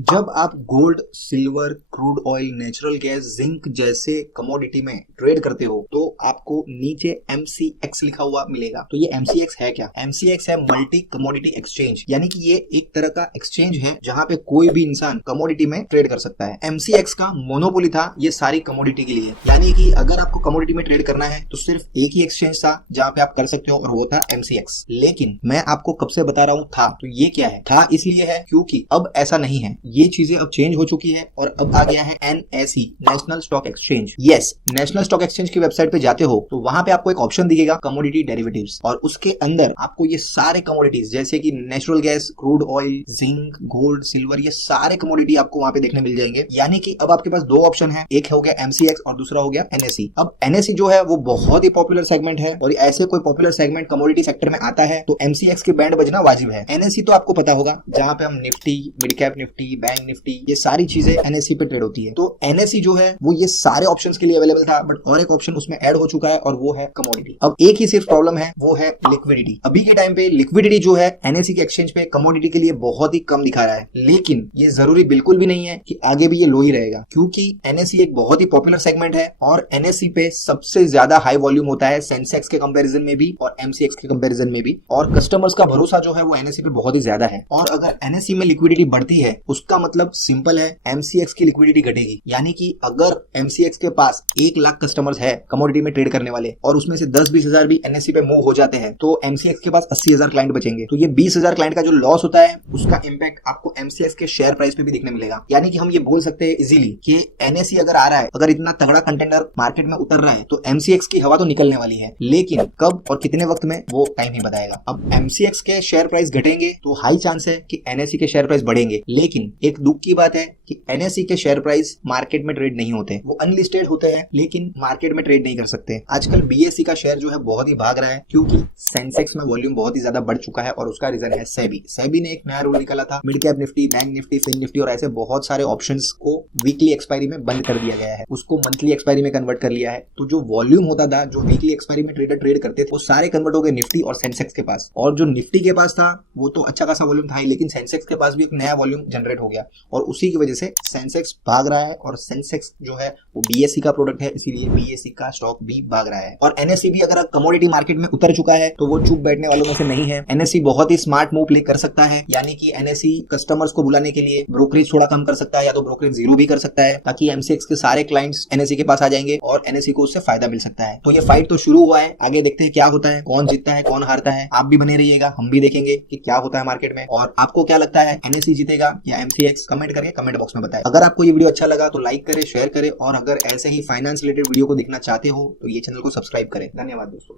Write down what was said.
जब आप gold, silver, crude oil, natural gas, zinc जैसे कमोडिटी में ट्रेड करते हो तो आपको नीचे MCX लिखा हुआ मिलेगा। तो ये MCX है क्या? MCX है मल्टी कमोडिटी एक्सचेंज, यानी कि ये एक तरह का एक्सचेंज है जहां पे कोई भी इंसान कमोडिटी में ट्रेड कर सकता है। MCX का मोनोपोली था ये सारी कमोडिटी के लिए, यानी कि अगर आपको कमोडिटी में ट्रेड करना है तो सिर्फ एक ही एक्सचेंज था जहां पे आप कर सकते हो और वो था MCX। लेकिन मैं आपको कब से बता रहा हूं था, तो ये क्या है? था इसलिए है क्योंकि अब ऐसा नहीं है, ये चीजें अब चेंज हो चुकी है और अब आ गया है NSE, national stock exchange. Yes, national stock exchange की वेबसाइट पे जाते हो तो वहां पे आपको एक ऑप्शन दिखेगा कमोडिटी डेरिवेटिव्स, और उसके अंदर आपको ये सारे कमोडिटीज जैसे कि natural gas, crude oil, zinc, gold, silver, ये सारे कमोडिटी आपको वहां पे देखने मिल जाएंगे। यानी कि अब आपके पास दो ऑप्शन है, एक हो गया MCX और दूसरा हो गया NSE। अब NSE जो है वो बहुत ही पॉपुलर सेगमेंट है और ऐसे कोई पॉपुलर सेगमेंट कमोडिटी सेक्टर में आता है तो MCX की बैंड बजना वाजिब है। NSE तो आपको पता होगा जहां पे हम Nifty, mid cap Nifty, bank Nifty, ये सारी चीजें NSE पे ट्रेड होती है। तो NSE जो है वो ये सारे ऑप्शंस के लिए अवेलेबल था, बट और एक ऑप्शन उसमें ऐड हो चुका है और वो है कमोडिटी। अब एक ही सिर्फ प्रॉब्लम है, वो है लिक्विडिटी। अभी के टाइम पे लिक्विडिटी जो है NSE के एक्सचेंज पे कमोडिटी के लिए बहुत ही कम दिखा रहा है, लेकिन ये जरूरी बिल्कुल भी नहीं है कि आगे भी ये लो ही रहेगा, क्योंकि NSE एक बहुत ही पॉपुलर सेगमेंट है और NSE पे सबसे ज्यादा हाई वॉल्यूम होता है सेंसेक्स के कंपैरिजन में भी और MCX के कंपैरिजन में भी, और कस्टमर्स का भरोसा जो है वो NSE पे बहुत ही ज्यादा है। और अगर NSE में लिक्विडिटी बढ़ती है उसका मतलब सिंपल है, MCX की लिक्विडिटी घटेगी। यानी कि अगर MCX के पास 1 लाख कस्टमर्स है कमोडिटी में ट्रेड करने वाले और उसमें से 10-20 हजार भी NSE पे मूव हो जाते हैं तो MCX के पास 80,000 क्लाइंट बचेंगे। तो ये 20,000 क्लाइंट का जो लॉस होता है उसका इंपैक्ट आपको MCX के शेयर प्राइस पे भी दिखने मिलेगा। यानी कि हम ये बोल सकते हैं इजीली कि NSE अगर आ रहा है, अगर इतना तगड़ा कंटेनर मार्केट में उतर रहा है तो MCX की हवा तो निकलने वाली है, लेकिन कब और कितने वक्त में वो टाइम ही बताएगा। अब MCX के शेयर प्राइस घटेंगे तो हाई चांस है कि NSE के शेयर प्राइस बढ़ेंगे, लेकिन एक दुख की बात है कि NSE के शेयर प्राइस मार्केट में ट्रेड नहीं होते, वो अनलिस्टेड होते हैं लेकिन मार्केट में ट्रेड नहीं कर सकते। आजकल BSE का शेयर जो है बहुत ही भाग रहा है क्योंकि सेंसेक्स में वॉल्यूम बहुत ही ज्यादा बढ़ चुका है और उसका रीजन है सेबी ने एक नया रूल निकाला था, mid cap Nifty, bank Nifty, fin Nifty और ऐसे बहुत सारे ऑप्शंस को वीकली एक्सपायरी में बंद कर दिया गया है, उसको मंथली एक्सपायरी में कन्वर्ट कर लिया है। तो जो वॉल्यूम होता था, जो वीकली एक्सपायरी में ट्रेडर ट्रेड करते थे, वो सारे कन्वर्ट हो गए निफ्टी और सेंसेक्स के पास। और जो निफ्टी के पास था वो तो अच्छा खासा वॉल्यूम था ही, लेकिन सेंसेक्स के पास भी एक नया वॉल्यूम जनरेट हो गया और उसी की वजह से सेंसेक्स भाग रहा है। और सेंसेक्स जो है वो BSE का प्रोडक्ट है, इसीलिए BSE का स्टॉक भी भाग रहा है। और NSE भी अगर कमोडिटी मार्केट में उतर चुका है तो वो चुप बैठने वालों में से नहीं है। NSE बहुत ही स्मार्ट मूव प्ले कर सकता है, यानी कि NSE कस्टमर्स को बुलाने के लिए ब्रोकरेज थोड़ा कम कर सकता है या तो ब्रोकरेज जीरो भी कर सकता है, ताकि MCX के सारे क्लाइंट्स NSE के पास आ जाएंगे और NSE को उससे फायदा मिल सकता है। तो ये फाइट तो शुरू हुआ है, आगे देखते हैं क्या होता है, कौन जीतता है कौन हारता है। आप भी बने रहिएगा, हम भी देखेंगे कि क्या होता है मार्केट में। और आपको क्या लगता है, NSE जीतेगा या MCX? कमेंट करके कमेंट बॉक्स में बताएं। अगर आपको ये वीडियो अच्छा लगा तो लाइक करें, शेयर करें, और अगर ऐसे ही फाइनेंस रिलेटेड वीडियो को देखना चाहते हो तो ये चैनल को सब्सक्राइब करें। धन्यवाद दोस्तों।